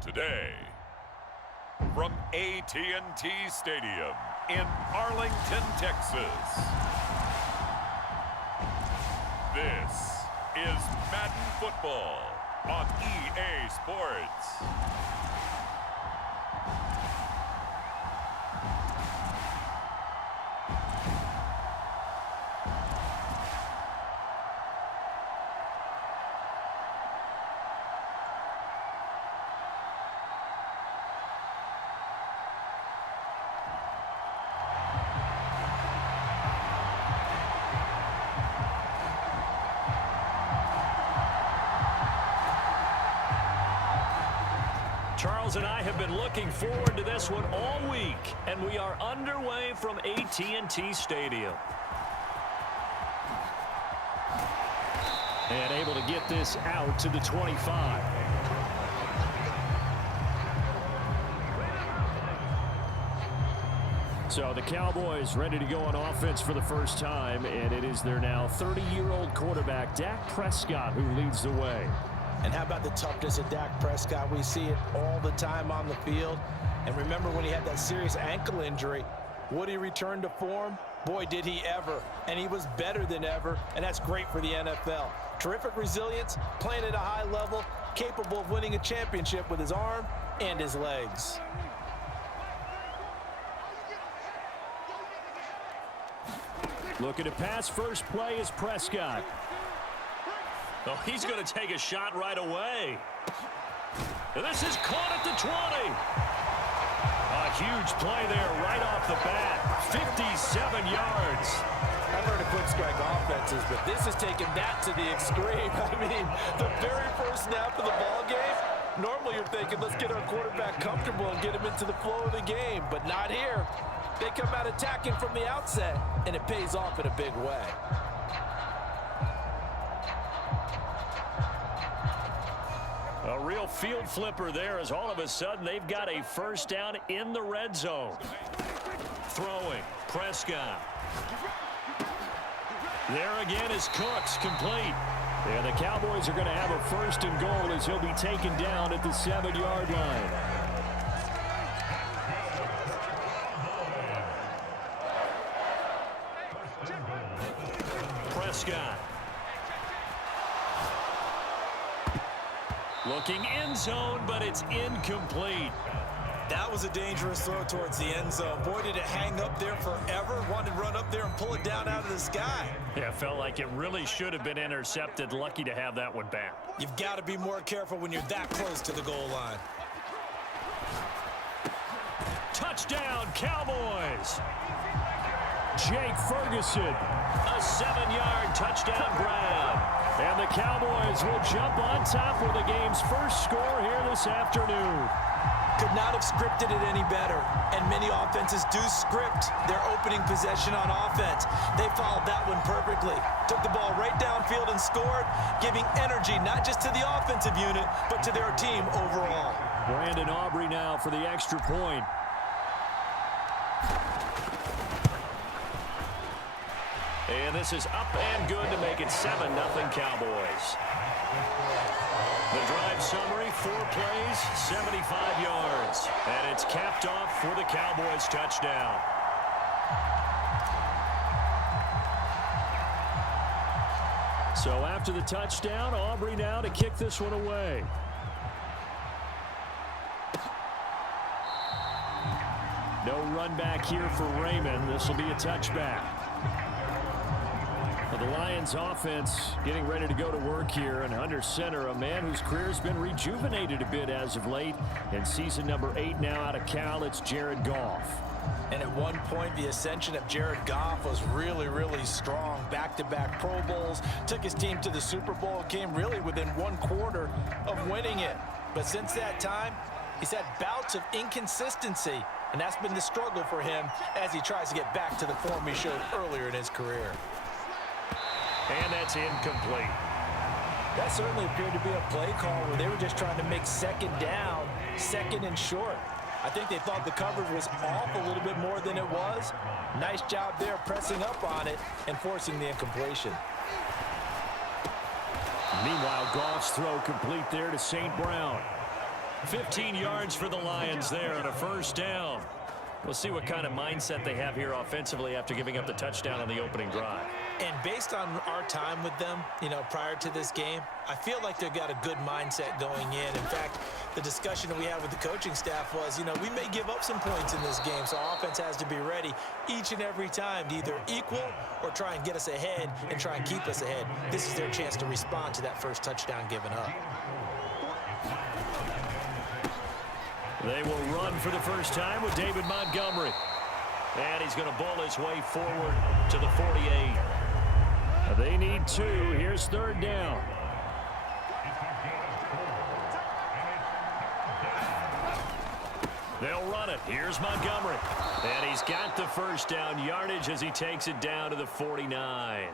Today, from AT&T Stadium in Arlington, Texas, this is Madden Football on EA Sports. Charles and I have been looking forward to this one all week, and we are underway from AT&T Stadium. And able to get this out to the 25. So the Cowboys ready to go on offense for the first time, and it is their now 30-year-old quarterback, Dak Prescott, who leads the way. And how about the toughness of Dak Prescott? We see it all the time on the field. And remember when he had that serious ankle injury, would he return to form? Boy, did he ever. And he was better than ever, and that's great for the NFL. Terrific resilience, playing at a high level, capable of winning a championship with his arm and his legs. Looking to pass first play is Prescott. Oh, he's going to take a shot right away. And this is caught at the 20. A huge play there right off the bat. 57 yards. I've heard of quick strike offenses, but this is taking that to the extreme. I mean, the very first snap of the ball game, normally you're thinking, let's get our quarterback comfortable and get him into the flow of the game, but not here. They come out attacking from the outset, and it pays off in a big way. A real field flipper there as all of a sudden they've got a first down in the red zone. Throwing, Prescott. There again is Cooks, complete. And the Cowboys are going to have a first and goal as he'll be taken down at the 7-yard line. Prescott. Looking end zone, but it's incomplete. That was a dangerous throw towards the end zone. Boy, did it hang up there forever. Wanted to run up there and pull it down out of the sky. Yeah, felt like it really should have been intercepted. Lucky to have that one back. You've got to be more careful when you're that close to the goal line. Touchdown, Cowboys. Jake Ferguson, a 7-yard touchdown grab. And the Cowboys will jump on top with the game's first score here this afternoon. Could not have scripted it any better. And many offenses do script their opening possession on offense. They followed that one perfectly. Took the ball right downfield and scored, giving energy not just to the offensive unit, but to their team overall. Brandon Aubrey now for the extra point. And this is up and good to make it 7-0 Cowboys. The drive summary, 4 plays, 75 yards. And it's capped off for the Cowboys touchdown. So after the touchdown, Aubrey now to kick this one away. No run back here for Raymond. This will be a touchback. The Lions offense getting ready to go to work here, and under center, a man whose career has been rejuvenated a bit as of late. In season number 8 now out of Cal, it's Jared Goff. And at one point, the ascension of Jared Goff was really, really strong. Back-to-back Pro Bowls, took his team to the Super Bowl, came really within 1 quarter of winning it. But since that time, he's had bouts of inconsistency, and that's been the struggle for him as he tries to get back to the form he showed earlier in his career. And that's incomplete. That certainly appeared to be a play call where they were just trying to make second down, second and short. I think they thought the coverage was off a little bit more than it was. Nice job there pressing up on it and forcing the incompletion. Meanwhile, Goff's throw complete there to St. Brown. 15 yards for the Lions there on a first down. We'll see what kind of mindset they have here offensively after giving up the touchdown on the opening drive. And based on our time with them, prior to this game, I feel like they've got a good mindset going in. In fact, the discussion that we had with the coaching staff was, we may give up some points in this game, so our offense has to be ready each and every time to either equal or try and get us ahead and try and keep us ahead. This is their chance to respond to that first touchdown given up. They will run for the first time with David Montgomery. And he's going to bowl his way forward to the 48. They need 2. Here's third down. They'll run it. Here's Montgomery. And he's got the first down yardage as he takes it down to the 49.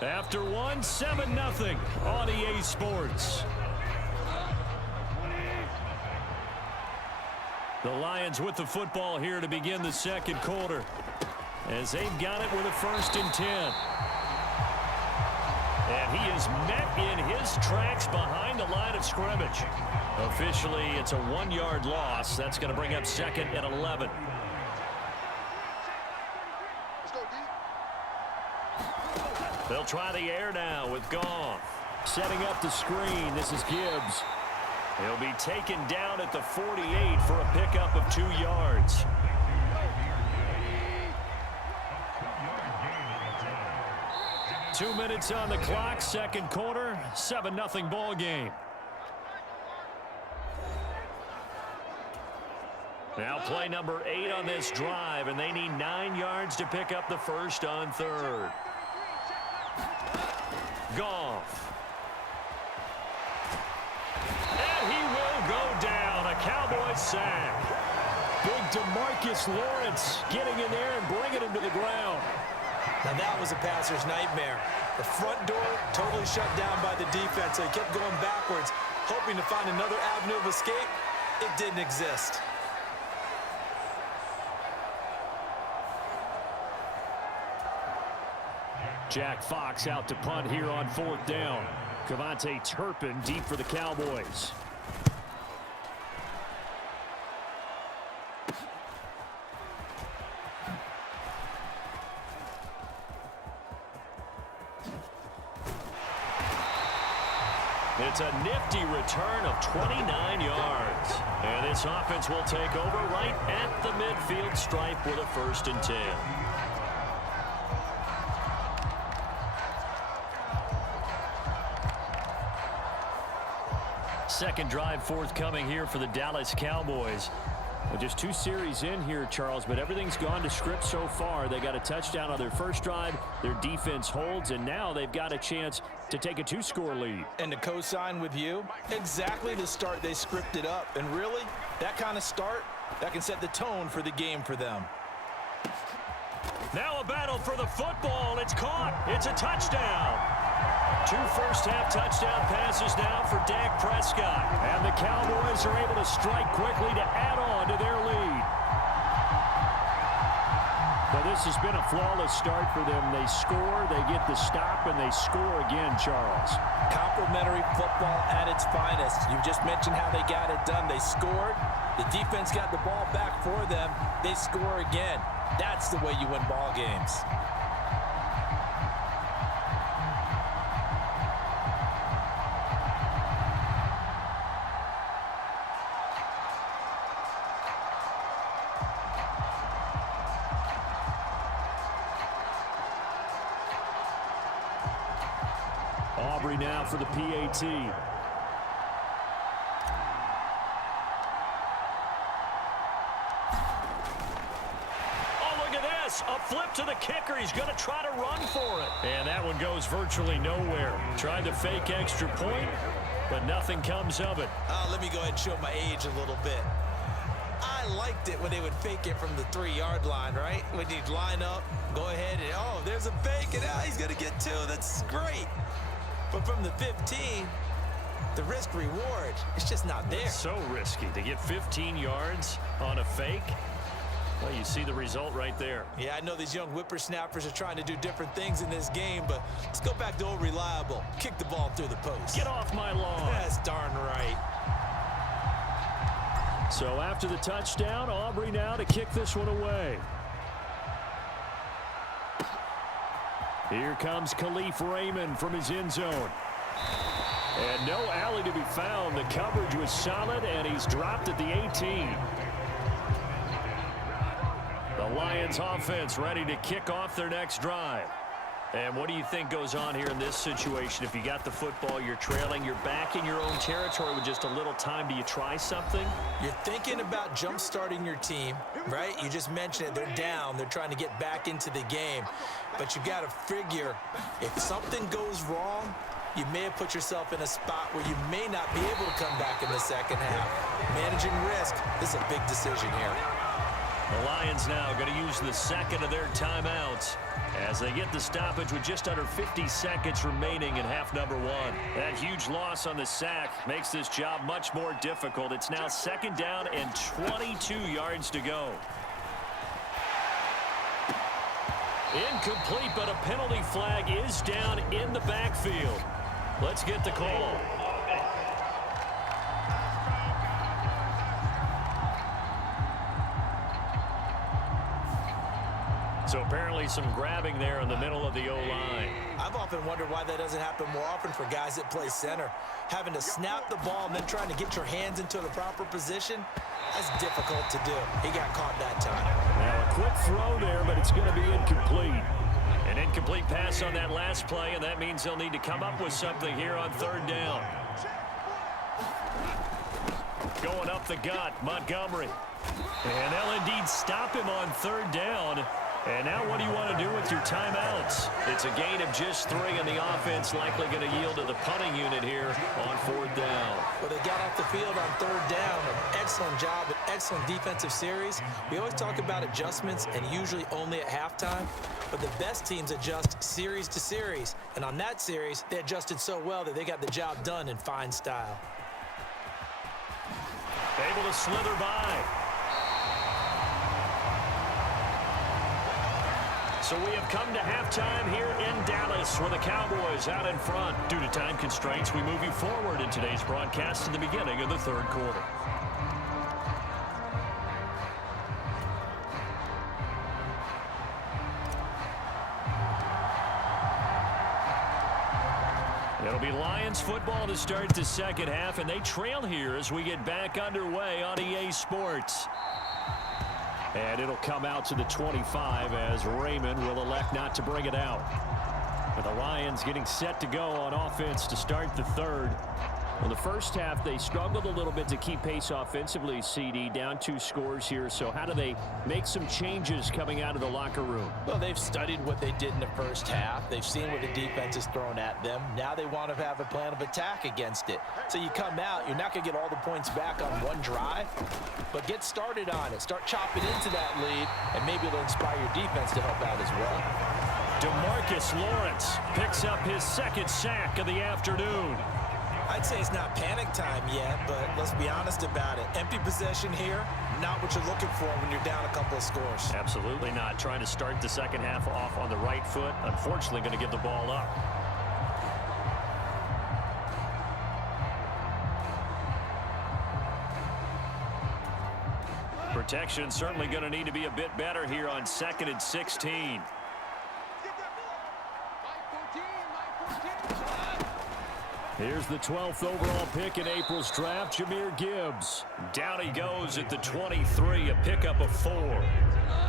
After one, 7-0 on EA Sports. The Lions with the football here to begin the second quarter, as they've got it with a 1st and 10. And he is met in his tracks behind the line of scrimmage. Officially, it's a 1-yard loss. That's going to bring up 2nd and 11. They'll try the air now with Goff. Setting up the screen, this is Gibbs. He'll be taken down at the 48 for a pickup of 2 yards. Two minutes on the clock, second quarter, 7-0 ball game. Now play number 8 on this drive, and they need 9 yards to pick up the first on third. Goff. He will go down. A Cowboys sack. Big DeMarcus Lawrence getting in there and bringing him to the ground. Now that was a passer's nightmare. The front door totally shut down by the defense, so he kept going backwards, hoping to find another avenue of escape. It didn't exist. Jack Fox out to punt here on 4th down. Cavante Turpin deep for the Cowboys. It's a nifty return of 29 yards. And this offense will take over right at the midfield stripe with a 1st and 10. Second drive forthcoming here for the Dallas Cowboys. Well, just 2 series in here, Charles, but everything's gone to script so far. They got a touchdown on their first drive. Their defense holds, and now they've got a chance to take a 2-score lead. And to co-sign with you, exactly the start they scripted up. And really, that kind of start, that can set the tone for the game for them. Now a battle for the football. It's caught. It's a touchdown. 2 first-half touchdown passes now for Dak Prescott. And the Cowboys are able to strike quickly to add on to their lead. Well, this has been a flawless start for them. They score, they get the stop, and they score again, Charles. Complimentary football at its finest. You just mentioned how they got it done. They scored. The defense got the ball back for them. They score again. That's the way you win ball games. Aubrey now for the PAT. Oh, look at this. A flip to the kicker. He's going to try to run for it. And that one goes virtually nowhere. Tried to fake extra point, but nothing comes of it. Let me go ahead and show my age a little bit. I liked it when they would fake it from the 3-yard line, right? When you'd line up, go ahead and, oh, there's a fake, and he's going to get 2. That's great. But from the 15, the risk-reward, it's just not there. It's so risky to get 15 yards on a fake. Well, you see the result right there. Yeah, I know these young whippersnappers are trying to do different things in this game, but let's go back to old reliable. Kick the ball through the post. Get off my lawn. That's darn So after the touchdown, Aubrey now to kick this one away. Here comes Khalif Raymond from his end zone. And no alley to be found. The coverage was solid, and he's dropped at the 18. The Lions offense ready to kick off their next drive. And what do you think goes on here in this situation? If you got the football, you're trailing, you're back in your own territory with just a little time. Do you try something? You're thinking about jump-starting your team, right? You just mentioned it. They're down. They're trying to get back into the game. But you got to figure, if something goes wrong, you may have put yourself in a spot where you may not be able to come back in the second half. Managing risk, this is a big decision here. The Lions now going to use the second of their timeouts as they get the stoppage with just under 50 seconds remaining in half number one. That huge loss on the sack makes this job much more difficult. It's now second down and 22 yards to go. Incomplete, but a penalty flag is down in the backfield. Let's get the call. So apparently some grabbing there in the middle of the O-line. I've often wondered why that doesn't happen more often for guys that play center. Having to snap the ball and then trying to get your hands into the proper position, that's difficult to do. He got caught that time. Now a quick throw there, but it's going to be incomplete. An incomplete pass on that last play, and that means they'll need to come up with something here on third down. Going up the gut, Montgomery. And they'll indeed stop him on third down. And now what do you want to do with your timeouts? It's a gain of just 3, and the offense likely going to yield to the punting unit here on fourth down. Well, they got off the field on third down. An excellent job, an excellent defensive series. We always talk about adjustments, and usually only at halftime. But the best teams adjust series to series. And on that series, they adjusted so well that they got the job done in fine style. Able to slither by. So we have come to halftime here in Dallas, where the Cowboys out in front. Due to time constraints, we move you forward in today's broadcast to the beginning of the third quarter. It'll be Lions football to start the second half, and they trail here as we get back underway on EA Sports. And it'll come out to the 25 as Raymond will elect not to bring it out. But the Lions getting set to go on offense to start the third. Well, the first half, they struggled a little bit to keep pace offensively, CD, down 2 scores here. So how do they make some changes coming out of the locker room? Well, they've studied what they did in the first half. They've seen what the defense has thrown at them. Now they want to have a plan of attack against it. So you come out, you're not going to get all the points back on one drive, but get started on it. Start chopping into that lead, and maybe it'll inspire your defense to help out as well. DeMarcus Lawrence picks up his second sack of the afternoon. I'd say it's not panic time yet, but let's be honest about it. Empty possession here, not what you're looking for when you're down a couple of scores. Absolutely not. Trying to start the second half off on the right foot. Unfortunately, going to give the ball up. Protection certainly going to need to be a bit better here on 2nd and 16. Here's the 12th overall pick in April's draft, Jahmyr Gibbs. Down he goes at the 23, a pickup of 4.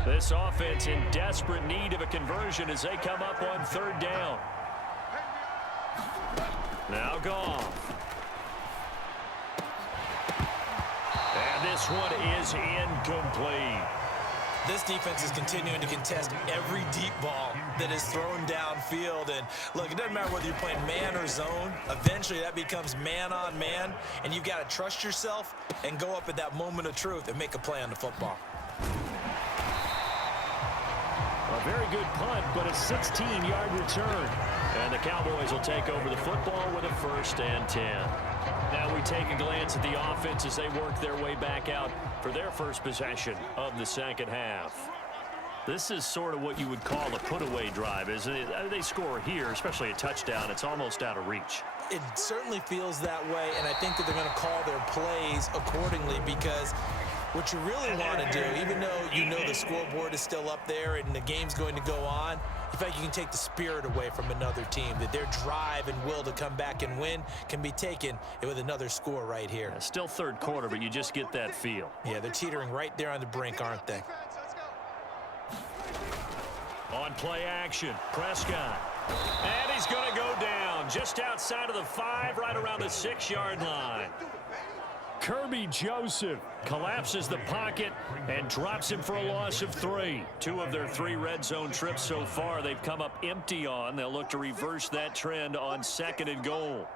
This offense in desperate need of a conversion as they come up on third down. Now Goff. And this one is incomplete. This defense is continuing to contest every deep ball that is thrown downfield. And look, it doesn't matter whether you're playing man or zone. Eventually, that becomes man on man. And you've got to trust yourself and go up at that moment of truth and make a play on the football. A very good punt, but a 16-yard return. And the Cowboys will take over the football with a 1st and 10. Now we take a glance at the offense as they work their way back out for their first possession of the second half. This is sort of what you would call a put-away drive, isn't it? They score here, especially a touchdown. It's almost out of reach. It certainly feels that way, and I think that they're going to call their plays accordingly, because what you really want to do, even though you know the scoreboard is still up there and the game's going to go on, in fact, you can take the spirit away from another team, that their drive and will to come back and win can be taken with another score right here. Yeah, still third quarter, but you just get that feel. Yeah, they're teetering right there on the brink, aren't they? On play action, Prescott. And he's going to go down just outside of the 5, right around the 6-yard line. Kirby Joseph collapses the pocket and drops him for a loss of 3. 2 of their 3 red zone trips so far they've come up empty on. They'll look to reverse that trend on 2nd and goal.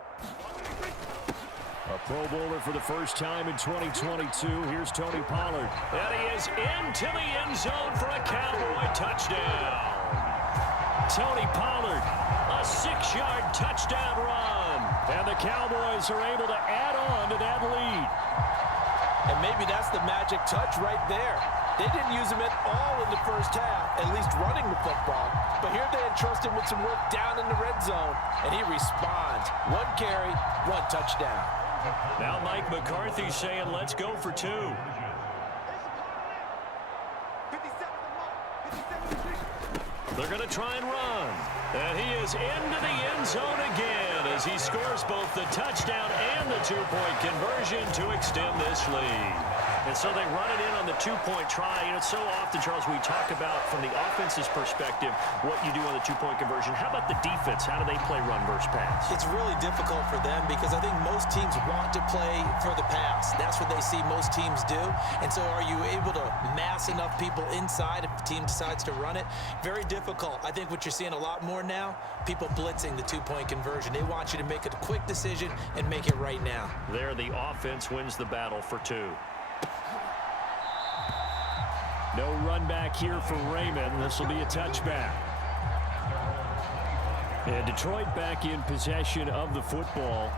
A Pro Bowler for the first time in 2022. Here's Tony Pollard. And he is into the end zone for a Cowboy touchdown. Tony Pollard, a 6-yard touchdown run. And the Cowboys are able to add on to that lead. And maybe that's the magic touch right there. They didn't use him at all in the first half, at least running the football. But here they entrust him with some work down in the red zone, and he responds. 1 carry, 1 touchdown. Now Mike McCarthy saying, let's go for 2. They're going to try and run. And he is into the end zone again as he scores both the touchdown and the 2-point conversion to extend this lead. And so they run it in on the 2-point try. You know, it's so often, Charles, we talk about from the offense's perspective what you do on the 2-point conversion. How about the defense? How do they play run versus pass? It's really difficult for them because I think most teams want to play for the pass. That's what they see most teams do. And so are you able to mass enough people inside if the team decides to run it? Very difficult. I think what you're seeing a lot more now, people blitzing the 2-point conversion. They want you to make a quick decision and make it right now. There, the offense wins the battle for 2. No run back here for Raymond. This will be a touchback. And Detroit back in possession of the football.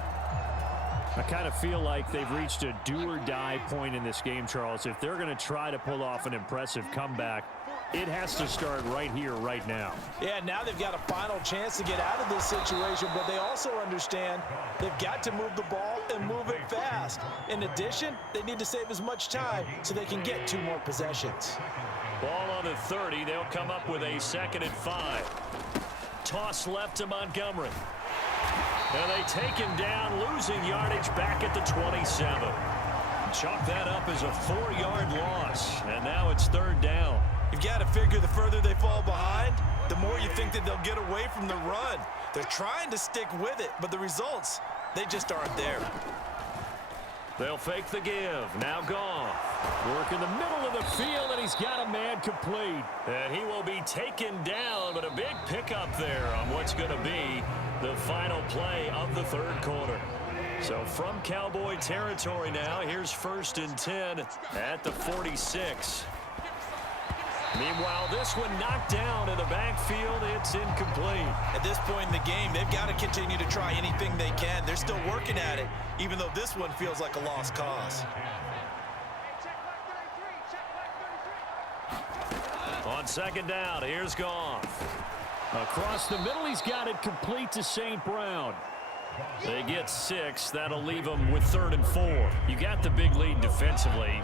I kind of feel like they've reached a do-or-die point in this game, Charles. If they're going to try to pull off an impressive comeback, it has to start right here, right now. Yeah, now they've got a final chance to get out of this situation, but they also understand they've got to move the ball and move it fast. In addition, they need to save as much time so they can get 2 more possessions. Ball on the 30. They'll come up with a 2nd and 5. Toss left to Montgomery. And they take him down, losing yardage back at the 27. Chalk that up as a 4-yard loss, and now it's 3rd down. You've got to figure the further they fall behind, the more you think that they'll get away from the run. They're trying to stick with it, but the results, they just aren't there. They'll fake the give. Now Goff. Work in the middle of the field, and he's got a man complete. And he will be taken down, but a big pickup there on what's going to be the final play of the 3rd quarter. So from Cowboy territory now, here's 1st and 10 at the 46. Meanwhile, this one knocked down in the backfield. It's incomplete. At this point in the game, they've got to continue to try anything they can. They're still working at it, even though this one feels like a lost cause. On 2nd down, here's Goff. Across the middle, he's got it complete to St. Brown. They get 6. That'll leave them with 3rd and 4. You got the big lead defensively.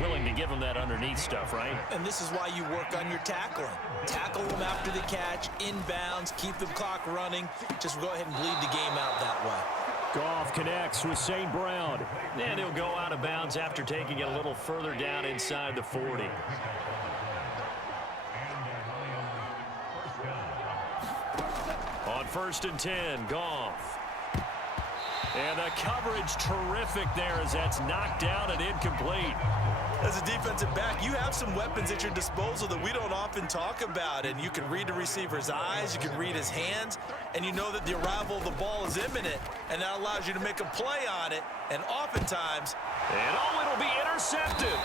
Willing to give them that underneath stuff, right? And this is why you work on your tackling. Tackle them after the catch, inbounds, keep the clock running. Just go ahead and bleed the game out that way. Goff connects with St. Brown. And he'll go out of bounds after taking it a little further down inside the 40. On 1st and 10, Goff. And the coverage terrific there as that's knocked down and incomplete. As a defensive back, you have some weapons at your disposal that we don't often talk about. And you can read the receiver's eyes, you can read his hands, and you know that the arrival of the ball is imminent. And that allows you to make a play on it. And oftentimes... And it'll be intercepted.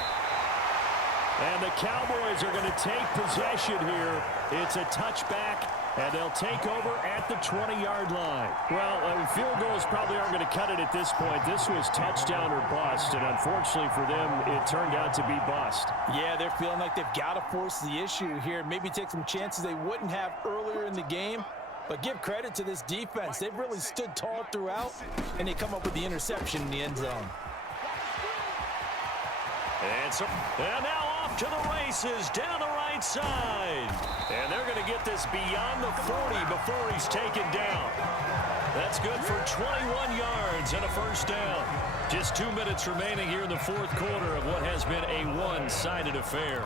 And the Cowboys are going to take possession here. It's a touchback, and they'll take over at the 20-yard line. Well, field goals probably aren't going to cut it at this point. This was touchdown or bust, and unfortunately for them, it turned out to be bust. Yeah, they're feeling like they've got to force the issue here, maybe take some chances they wouldn't have earlier in the game. But give credit to this defense. They've really stood tall throughout, and they come up with the interception in the end zone. And now off to the races down the right side. And they're going to get this beyond the 40 before he's taken down. That's good for 21 yards and a first down. Just 2 minutes remaining here in the fourth quarter of what has been a one-sided affair.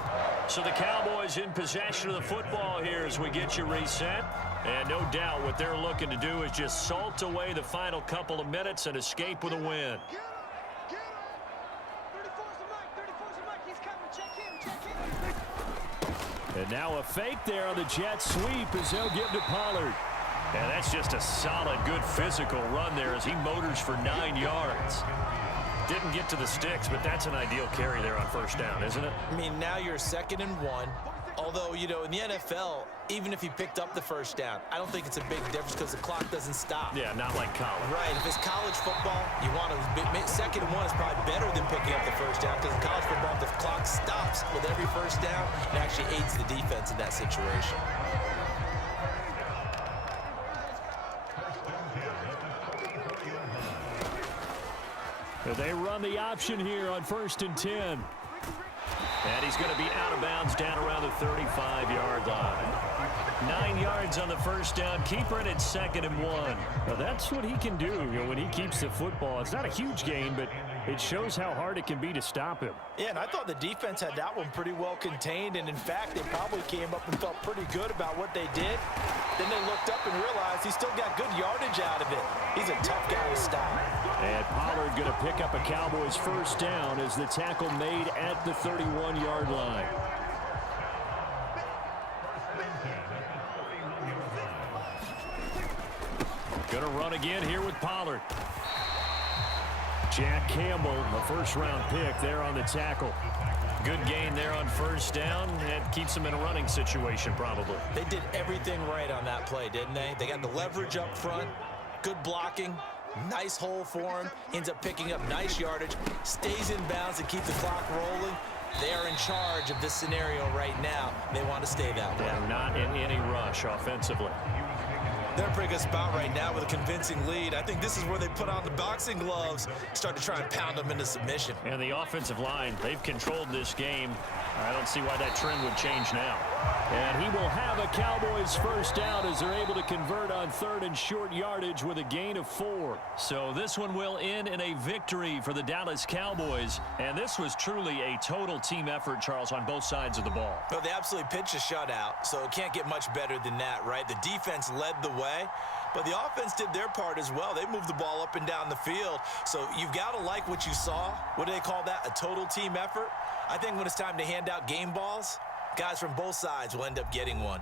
So the Cowboys in possession of the football here as we get you reset. And no doubt what they're looking to do is just salt away the final couple of minutes and escape with a win. And now a fake there on the jet sweep as they'll give to Pollard. And that's just a solid, good physical run there as he motors for 9 yards. Didn't get to the sticks, but that's an ideal carry there on first down, isn't it? I mean, now you're 2nd and 1. Although, you know, in the NFL, even if he picked up the first down, I don't think it's a big difference because the clock doesn't stop. Yeah, not like college. Right. If it's college football, you want to 2nd and 1 is probably better than picking up the first down because in college football, the clock stops with every first down and actually aids the defense in that situation. They run the option here on 1st and 10. And he's going to be out of bounds down around the 35-yard line. 9 yards on the first down. Keeper it at 2nd and 1. Now that's what he can do, you know, when he keeps the football. It's not a huge gain, but it shows how hard it can be to stop him. Yeah, and I thought the defense had that one pretty well contained. And, in fact, they probably came up and felt pretty good about what they did. Then they looked up and realized he still got good yardage out of it. He's a tough guy to stop. And Pollard going to pick up a Cowboys first down as the tackle made at the 31-yard line. Going to run again here with Pollard. Jack Campbell, the first-round pick there on the tackle. Good gain there on first down. That keeps them in a running situation probably. They did everything right on that play, didn't they? They got the leverage up front, good blocking, nice hole for him, ends up picking up nice yardage, stays in bounds and keeps the clock rolling. They are in charge of this scenario right now. They want to stay that way. And not in any rush offensively. They're in a pretty good spot right now with a convincing lead. I think this is where they put on the boxing gloves, start to try and pound them into submission. And the offensive line, they've controlled this game. I don't see why that trend would change now. And he will have a Cowboys first down as they're able to convert on 3rd and short yardage with a gain of 4. So this one will end in a victory for the Dallas Cowboys. And this was truly a total team effort, Charles, on both sides of the ball. Well, they absolutely pitched a shutout, so it can't get much better than that, right? The defense led the way, but the offense did their part as well. They moved the ball up and down the field. So you've got to like what you saw. What do they call that? A total team effort? I think when it's time to hand out game balls, guys from both sides will end up getting one.